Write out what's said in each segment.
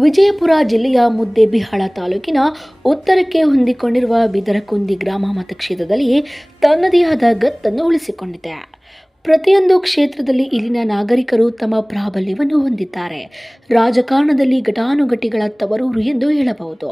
ವಿಜಯಪುರ ಜಿಲ್ಲೆಯ ಮುದ್ದೇಬಿಹಾಳ ತಾಲೂಕಿನ ಉತ್ತರಕ್ಕೆ ಹೊಂದಿಕೊಂಡಿರುವ ಬಿದರಕುಂದಿ ಗ್ರಾಮ ಮತಕ್ಷೇತ್ರದಲ್ಲಿ ತನ್ನದೇ ಆದ ಗತ್ತನ್ನು ಉಳಿಸಿಕೊಂಡಿದೆ. ಪ್ರತಿಯೊಂದು ಕ್ಷೇತ್ರದಲ್ಲಿ ಇಲ್ಲಿನ ನಾಗರಿಕರು ತಮ್ಮ ಪ್ರಾಬಲ್ಯವನ್ನು ಹೊಂದಿದ್ದಾರೆ. ರಾಜಕಾರಣದಲ್ಲಿ ಘಟಾನುಘಟಿಗಳ ತವರೂರು ಎಂದು ಹೇಳಬಹುದು.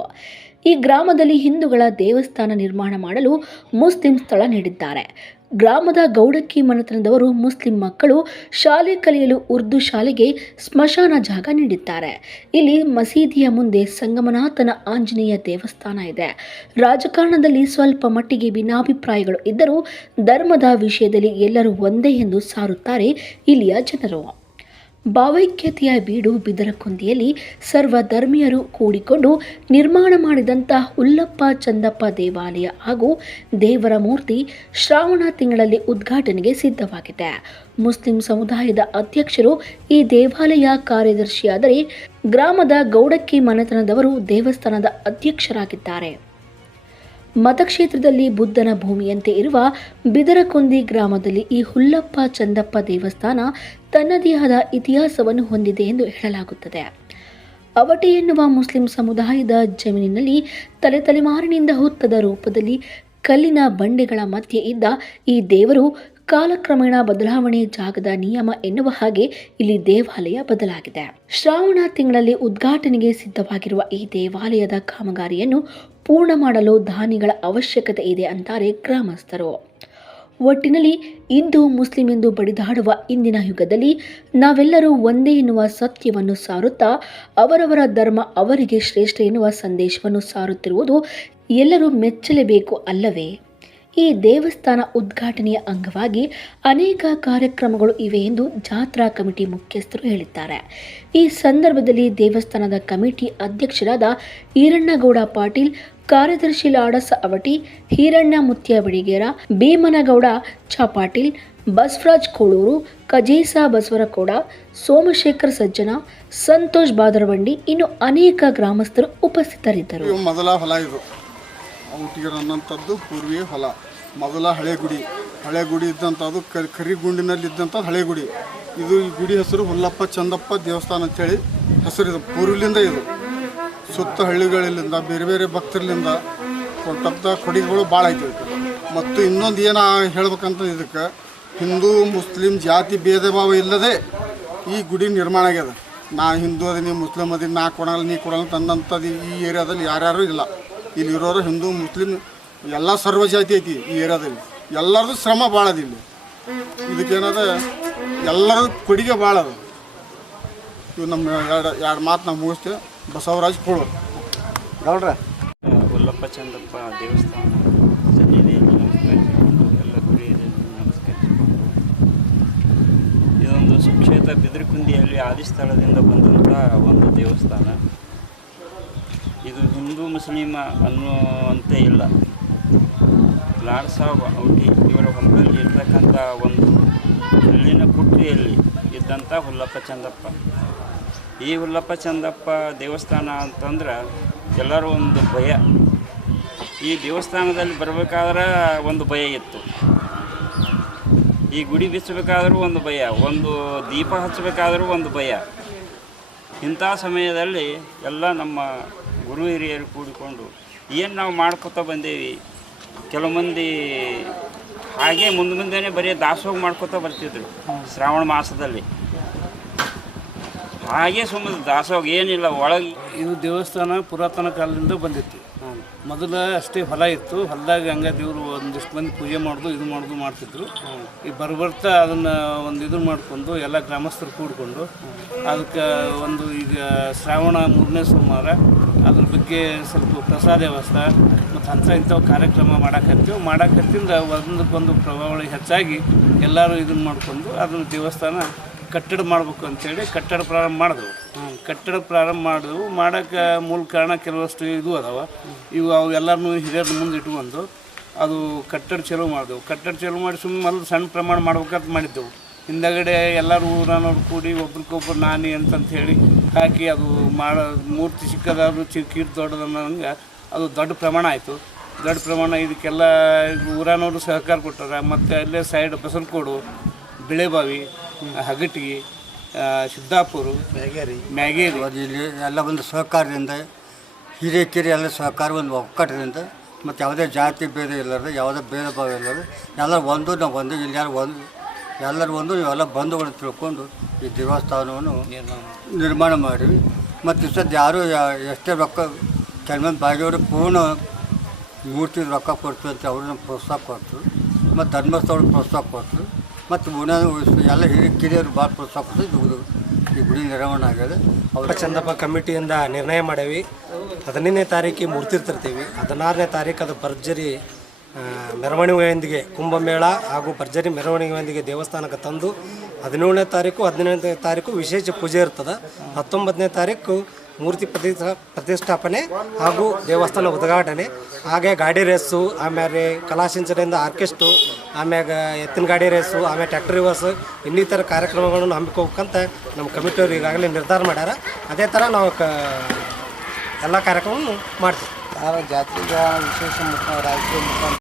ಈ ಗ್ರಾಮದಲ್ಲಿ ಹಿಂದೂಗಳ ದೇವಸ್ಥಾನ ನಿರ್ಮಾಣ ಮಾಡಲು ಮುಸ್ಲಿಂ ಸ್ಥಳ ನೀಡಿದ್ದಾರೆ. ಗ್ರಾಮದ ಗೌಡಕ್ಕಿ ಮನೆತನದವರು ಮುಸ್ಲಿಂ ಮಕ್ಕಳು ಶಾಲೆ ಕಲಿಯಲು ಉರ್ದು ಶಾಲೆಗೆ ಸ್ಮಶಾನ ಜಾಗ ನೀಡಿದ್ದಾರೆ. ಇಲ್ಲಿ ಮಸೀದಿಯ ಮುಂದೆ ಸಂಗಮನಾಥನ ಆಂಜನೇಯ ದೇವಸ್ಥಾನ ಇದೆ. ರಾಜಕಾರಣದಲ್ಲಿ ಸ್ವಲ್ಪ ಮಟ್ಟಿಗೆ ಭಿನ್ನಾಭಿಪ್ರಾಯಗಳು ಇದ್ದರೂ ಧರ್ಮದ ವಿಷಯದಲ್ಲಿ ಎಲ್ಲರೂ ಒಂದೇ ಎಂದು ಸಾರುತ್ತಾರೆ ಇಲ್ಲಿಯ ಜನರು. ಭಾವೈಕ್ಯತೆಯ ಬೀಡು ಬಿದರಕುಂದಿಯಲ್ಲಿ ಸರ್ವಧರ್ಮೀಯರು ಕೂಡಿಕೊಂಡು ನಿರ್ಮಾಣ ಮಾಡಿದಂಥ ಹುಲ್ಲಪ್ಪ ಚಂದಪ್ಪ ದೇವಾಲಯ ಹಾಗೂ ದೇವರ ಮೂರ್ತಿ ಶ್ರಾವಣ ತಿಂಗಳಲ್ಲಿ ಉದ್ಘಾಟನೆಗೆ ಸಿದ್ಧವಾಗಿದೆ. ಮುಸ್ಲಿಂ ಸಮುದಾಯದ ಅಧ್ಯಕ್ಷರು ಈ ದೇವಾಲಯ ಕಾರ್ಯದರ್ಶಿಯಾದರೆ ಗ್ರಾಮದ ಗೌಡಕ್ಕಿ ಮನೆತನದವರು ದೇವಸ್ಥಾನದ ಅಧ್ಯಕ್ಷರಾಗಿದ್ದಾರೆ. ಮತಕ್ಷೇತ್ರದಲ್ಲಿ ಬುದ್ಧನ ಭೂಮಿಯಂತೆ ಇರುವ ಬಿದರಕುಂದಿ ಗ್ರಾಮದಲ್ಲಿ ಈ ಹುಲ್ಲಪ್ಪ ಚಂದಪ್ಪ ದೇವಸ್ಥಾನ ತನ್ನದೇ ಆದ ಇತಿಹಾಸವನ್ನು ಹೊಂದಿದೆ ಎಂದು ಹೇಳಲಾಗುತ್ತದೆ. ಅವಟಿ ಎನ್ನುವ ಮುಸ್ಲಿಂ ಸಮುದಾಯದ ಜಮೀನಿನಲ್ಲಿ ತಲೆ ತಲೆಮಾರಿನಿಂದ ಹುತ್ತದ ರೂಪದಲ್ಲಿ ಕಲ್ಲಿನ ಬಂಡೆಗಳ ಮಧ್ಯೆ ಇದ್ದ ಈ ದೇವರು ಕಾಲಕ್ರಮೇಣ ಬದಲಾವಣೆ ಜಾಗದ ನಿಯಮ ಎನ್ನುವ ಹಾಗೆ ಇಲ್ಲಿ ದೇವಾಲಯ ಬದಲಾಗಿದೆ. ಶ್ರಾವಣ ತಿಂಗಳಲ್ಲಿ ಉದ್ಘಾಟನೆಗೆ ಸಿದ್ಧವಾಗಿರುವ ಈ ದೇವಾಲಯದ ಕಾಮಗಾರಿಯನ್ನು ಪೂರ್ಣ ಮಾಡಲು ದಾನಿಗಳ ಅವಶ್ಯಕತೆ ಇದೆ ಅಂತಾರೆ ಗ್ರಾಮಸ್ಥರು. ಒಟ್ಟಿನಲ್ಲಿ ಹಿಂದೂ, ಮುಸ್ಲಿಂ ಎಂದು ಬಡಿದಾಡುವ ಇಂದಿನ ಯುಗದಲ್ಲಿ ನಾವೆಲ್ಲರೂ ಒಂದೇ ಎನ್ನುವ ಸತ್ಯವನ್ನು ಸಾರುತ್ತಾ, ಅವರವರ ಧರ್ಮ ಅವರಿಗೆ ಶ್ರೇಷ್ಠ ಎನ್ನುವ ಸಂದೇಶವನ್ನು ಸಾರುತ್ತಿರುವುದು ಎಲ್ಲರೂ ಮೆಚ್ಚಲೇಬೇಕು ಅಲ್ಲವೇ? ಈ ದೇವಸ್ಥಾನ ಉದ್ಘಾಟನೆಯ ಅಂಗವಾಗಿ ಅನೇಕ ಕಾರ್ಯಕ್ರಮಗಳು ಇವೆ ಎಂದು ಜಾತ್ರಾ ಕಮಿಟಿ ಮುಖ್ಯಸ್ಥರು ಹೇಳಿದ್ದಾರೆ. ಈ ಸಂದರ್ಭದಲ್ಲಿ ದೇವಸ್ಥಾನದ ಕಮಿಟಿ ಅಧ್ಯಕ್ಷರಾದ ಈರಣ್ಣಗೌಡ ಪಾಟೀಲ್, ಕಾರ್ಯದರ್ಶಿ ಲಾಡಸ ಅವಟಿ, ಹೀರಣ್ಣ ಮುತ್ಯ ಬಿಡಿಗೇರ ಭೀಮನಗೌಡ ಚಾಪಾಟೀಲ್, ಬಸವರಾಜ್ ಕೋಳೂರು, ಕಜೇಸ ಬಸವರಕೋಡ, ಸೋಮಶೇಖರ್ ಸಜ್ಜನ, ಸಂತೋಷ್ ಬಾದರವಂಡಿ ಇನ್ನು ಅನೇಕ ಗ್ರಾಮಸ್ಥರು ಉಪಸ್ಥಿತರಿದ್ದರು. ಮೊದಲ ಫಲ ಔಟಿಗರ್ ಅನ್ನೋಂಥದ್ದು ಪೂರ್ವೀಯ ಹೊಲ. ಮೊದಲ ಹಳೆ ಗುಡಿ. ಹಳೆ ಗುಡಿ ಇದ್ದಂಥದ್ದು ಕರಿ ಕರಿ ಗುಂಡಿನಲ್ಲಿ ಹಳೆ ಗುಡಿ. ಇದು ಈ ಗುಡಿ ಹೆಸರು ಹುಲ್ಲಪ್ಪ ಚಂದಪ್ಪ ದೇವಸ್ಥಾನ ಅಂತೇಳಿ ಹೆಸರು ಇದು, ಪೂರ್ವಲಿಂದ ಇದು. ಸುತ್ತ ಹಳ್ಳಿಗಳಿಂದ, ಬೇರೆ ಬೇರೆ ಭಕ್ತರಿಂದ ಕೊಟ್ಟಂಥ ಕೊಡಿಗೆಗಳು ಭಾಳ ಐತಿ. ಮತ್ತು ಇನ್ನೊಂದು ಏನು ಹೇಳ್ಬೇಕಂತ ಇದಕ್ಕೆ, ಹಿಂದೂ, ಮುಸ್ಲಿಂ ಜಾತಿ ಭೇದ ಭಾವ ಇಲ್ಲದೆ ಈ ಗುಡಿ ನಿರ್ಮಾಣ ಆಗ್ಯದ. ನಾ ಹಿಂದೂ ಅದೀನಿ, ಮುಸ್ಲಿಂ ಅದೀನಿ, ನಾ ಕೊಡಲ್ಲ, ನೀ ಕೊಡಲ್ಲ ತಂದಂಥದ್ದು ಈ ಏರಿಯಾದಲ್ಲಿ ಯಾರ್ಯಾರು ಇಲ್ಲ. ಇಲ್ಲಿ ಇರೋರು ಹಿಂದೂ, ಮುಸ್ಲಿಂ, ಎಲ್ಲ ಸರ್ವ ಜಾತಿ ಐತಿ ಈ ಏರಿಯಾದಲ್ಲಿ. ಎಲ್ಲರದು ಶ್ರಮ ಭಾಳ ಅದ ಇಲ್ಲಿ. ಇದಕ್ಕೇನದ, ಎಲ್ಲರ ಕೊಡುಗೆ ಭಾಳ ಅದ. ಇವು ನಮ್ಮ ಎರಡು ಎರಡು ಮಾತು ನಾವು ಮುಗಿಸ್ತೀವಿ ಬಸವರಾಜ್ ಕೋಳು. ಗೌಡ್ರ. ಉಲ್ಲಪ್ಪ ಚಂದಪ್ಪ ದೇವಸ್ಥಾನ ಎಲ್ಲ ಇದೊಂದು ಸುಕ್ಷೇತ್ರ ಬಿದ್ರಕುಂದಿಯಲ್ಲಿ, ಆದಿಸ್ಥಳದಿಂದ ಬಂದಂಥ ಒಂದು ದೇವಸ್ಥಾನ. ಇದು ಹಿಂದೂ ಮುಸ್ಲಿಮ ಅನ್ನುವಂತೆ ಇಲ್ಲ. ಲಾಡ್ ಸಾಬ್ ಔಟಿ ಇವರ ಹೊಲದಲ್ಲಿ ಇರ್ತಕ್ಕಂಥ ಒಂದು ಹುಲ್ಲಿನ ಕುಟ್ಟಿಯಲ್ಲಿ ಇದ್ದಂಥ ಹುಲ್ಲಪ್ಪ ಚಂದಪ್ಪ. ಈ ಹುಲ್ಲಪ್ಪ ಚಂದಪ್ಪ ದೇವಸ್ಥಾನ ಅಂತಂದ್ರೆ ಎಲ್ಲರೂ ಒಂದು ಭಯ. ಈ ದೇವಸ್ಥಾನದಲ್ಲಿ ಬರಬೇಕಾದ್ರೆ ಒಂದು ಭಯ ಇತ್ತು. ಈ ಗುಡಿ ಬಿಸಬೇಕಾದರೂ ಒಂದು ಭಯ, ಒಂದು ದೀಪ ಹಚ್ಚಬೇಕಾದರೂ ಒಂದು ಭಯ. ಇಂಥ ಸಮಯದಲ್ಲಿ ಎಲ್ಲ ನಮ್ಮ ಗುರು ಹಿರಿಯರು ಕೂಡಿಕೊಂಡು ಏನು ನಾವು ಮಾಡ್ಕೊತಾ ಬಂದೇವಿ? ಕೆಲವು ಮಂದಿ ಹಾಗೆ ಮುಂದೆ ಮುಂದೆನೇ ಬರೀ ದಾಸೋಹ ಮಾಡ್ಕೊತಾ ಬರ್ತಿದ್ರು ಶ್ರಾವಣ ಮಾಸದಲ್ಲಿ. ಹಾಗೆ ಸುಮ್ಮನೆ ದಾಸೋಹ ಏನಿಲ್ಲ, ಒಳಗೆ ಇದು ದೇವಸ್ಥಾನ ಪುರಾತನ ಕಾಲದಿಂದ ಬಂದಿತ್ತು. ಮೊದಲ ಅಷ್ಟೇ ಹೊಲ ಇತ್ತು. ಹೊಲದಾಗ ಹಂಗೆ ದೇವರು ಒಂದಿಷ್ಟು ಮಂದಿ ಪೂಜೆ ಮಾಡೋದು, ಇದು ಮಾಡೋದು ಮಾಡ್ತಿದ್ರು. ಈ ಬರ್ಬರ್ತಾ ಅದನ್ನು ಒಂದು ಇದು ಮಾಡಿಕೊಂಡು, ಎಲ್ಲ ಗ್ರಾಮಸ್ಥರು ಕೂಡಿಕೊಂಡು, ಅದಕ್ಕೆ ಒಂದು ಈಗ ಶ್ರಾವಣ ಮೂರನೇ ಸೋಮವಾರ ಅದ್ರ ಬಗ್ಗೆ ಸ್ವಲ್ಪ ಪ್ರಸಾದ ವ್ಯವಸ್ಥೆ ಮತ್ತು ಅಂಥ ಇಂಥವು ಕಾರ್ಯಕ್ರಮ ಮಾಡಾಕತ್ತೀವಿ. ಮಾಡಾಕತ್ತಿಂದ ಒಂದಕ್ಕೊಂದು ಪ್ರಭಾವಳಿ ಹೆಚ್ಚಾಗಿ ಎಲ್ಲರೂ ಇದನ್ನು ಮಾಡಿಕೊಂಡು ಅದನ್ನು ದೇವಸ್ಥಾನ ಕಟ್ಟಡ ಮಾಡಬೇಕು ಅಂಥೇಳಿ ಕಟ್ಟಡ ಪ್ರಾರಂಭ ಮಾಡಿದೆವು. ಕಟ್ಟಡ ಪ್ರಾರಂಭ ಮಾಡಿದೆವು. ಮಾಡೋಕ್ಕೆ ಮೂಲ ಕಾರಣ ಕೆಲವಷ್ಟು ಇದು ಅದಾವ. ಇವು ಅವು ಎಲ್ಲರನ್ನೂ ಹಿರಿಯರ ಮುಂದೆ ಇಟ್ಕೊಂಡು ಅದು ಕಟ್ಟಡ ಚಲೋ ಮಾಡಿದೆವು. ಕಟ್ಟಡ ಚಲೋ ಮಾಡಿ ಸುಮ್ಮನೆ ಸಣ್ಣ ಪ್ರಮಾಣ ಮಾಡ್ಬೇಕಂತ ಮಾಡಿದ್ದೆವು. ಹಿಂದಗಡೆ ಎಲ್ಲರೂ ಊರನವ್ರು ಕೂಡಿ ಒಬ್ರಿಗೊಬ್ರು ನಾನಿ ಅಂತಂತ ಹೇಳಿ ಹಾಕಿ ಅದು ಮಾಡೋ ಮೂರ್ತಿ ಸಿಕ್ಕದಾದ್ರು ಚಿಕ್ಕೀರ್ ದೊಡ್ಡದನ್ನಂಗೆ ಅದು ದೊಡ್ಡ ಪ್ರಮಾಣ ಆಯಿತು. ದೊಡ್ಡ ಪ್ರಮಾಣ ಇದಕ್ಕೆಲ್ಲ ಊರನವರು ಸಹಕಾರ ಕೊಟ್ಟಾರೆ. ಮತ್ತು ಅಲ್ಲೇ ಸೈಡ್ ಬಸಲ್ಕೋಡು ಬಿಳೆಬಾವಿ ಹಗಟಿಗೆ ಸಿದ್ದಾಪುರ ಮ್ಯಾಗೇರಿ. ಮ್ಯಾಗೇರಿ. ಇಲ್ಲಿ ಎಲ್ಲ ಒಂದು ಸಹಕಾರದಿಂದ ಹಿರಿಯಕಿರಿ ಎಲ್ಲ ಸಹಕಾರ ಒಂದು ಒಕ್ಕಟ್ಟದಿಂದ ಮತ್ತು ಯಾವುದೇ ಜಾತಿ ಭೇದ ಇಲ್ಲದೆ ಯಾವುದೇ ಭೇದ ಭಾವ ಇಲ್ಲದೆ ಎಲ್ಲರೂ ಒಂದು ನಾವು ಒಂದು ಇಲ್ಲಿ ಯಾರು ಒಂದು ಎಲ್ಲರೂ ಒಂದು ಇವೆಲ್ಲ ಬಂಧುಗಳನ್ನು ತಿಳ್ಕೊಂಡು ಈ ದೇವಸ್ಥಾನವನ್ನು ನಿರ್ಮಾಣ ಮಾಡಿವಿ. ಮತ್ತು ಇಷ್ಟೊತ್ತು ಯಾರು ಎಷ್ಟೇ ರೊಕ್ಕ ಕೆಲವೊಂದು ಬಾಗಿಯವರು ಪೂರ್ಣ ಮೂರ್ತಿ ರೊಕ್ಕ ಕೊಡ್ತೀವಿ ಅಂತ ಅವ್ರನ್ನ ಪ್ರೋತ್ಸಾಹ ಕೊಡ್ತು ಮತ್ತು ಧರ್ಮಸ್ಥಳ ಪ್ರೋತ್ಸಾಹ ಕೊಡ್ತು ಮತ್ತು ಮುನ್ನ ಎಲ್ಲ ಹಿರಿಯ ಕಿರಿಯರು ಭಾಳ ಪ್ರೋತ್ಸಾಹ ಕೊಡ್ತು ಇದು ಈ ಗುಡಿ ನಿರ್ವಹಣೆ ಆಗಿದೆ ಅವ್ರ ಚಂದಪ್ಪ ಕಮಿಟಿಯಿಂದ ನಿರ್ಣಯ ಮಾಡೇವಿ. ಹದಿನೈದನೇ ತಾರೀಕಿಗೆ ಮೂರ್ತಿ ತರ್ತೀವಿ ಹದಿನಾರನೇ ತಾರೀಕು ಅದು ಭರ್ಜರಿ ಮೆರವಣಿಗೆಯೊಂದಿಗೆ ಕುಂಭಮೇಳ ಹಾಗೂ ಭರ್ಜರಿ ಮೆರವಣಿಗೆಯೊಂದಿಗೆ ದೇವಸ್ಥಾನಕ್ಕೆ ತಂದು ಹದಿನೇಳನೇ ತಾರೀಕು ಹದಿನೇಳನೇ ತಾರೀಕು ವಿಶೇಷ ಪೂಜೆ ಇರ್ತದೆ. ಹತ್ತೊಂಬತ್ತನೇ ತಾರೀಕು ಮೂರ್ತಿ ಪ್ರತಿಷ್ಠಾ, ಪ್ರತಿಷ್ಠಾಪನೆ ಹಾಗೂ ದೇವಸ್ಥಾನ ಉದ್ಘಾಟನೆ. ಹಾಗೆ ಗಾಡಿ ರೇಸು ಆಮೇಲೆ ಕಲಾಸಿಂಚನೆಯಿಂದ ಆರ್ಕೆಸ್ಟ್ರು, ಆಮ್ಯಾಗ ಎತ್ತಿನ ಗಾಡಿ ರೇಸು ಆಮೇಲೆ ಟ್ಯಾಕ್ಟ್ರಿ ರಿವರ್ಸ್, ಇನ್ನಿತರ ಕಾರ್ಯಕ್ರಮಗಳನ್ನು ಹಮ್ಮಿಕೋಬೇಕಂತ ನಮ್ಮ ಕಮಿಟಿಯವರು ಈಗಾಗಲೇ ನಿರ್ಧಾರ ಮಾಡ್ಯಾರ. ಅದೇ ಥರ ನಾವು ಕ, ಎಲ್ಲ ಕಾರ್ಯಕ್ರಮವನ್ನು ಮಾಡ್ತೀವಿ. ಜಾತ್ರೆಗೆ ವಿಶೇಷ ಮುಖ, ರಾಜಕೀಯ ಮುಖ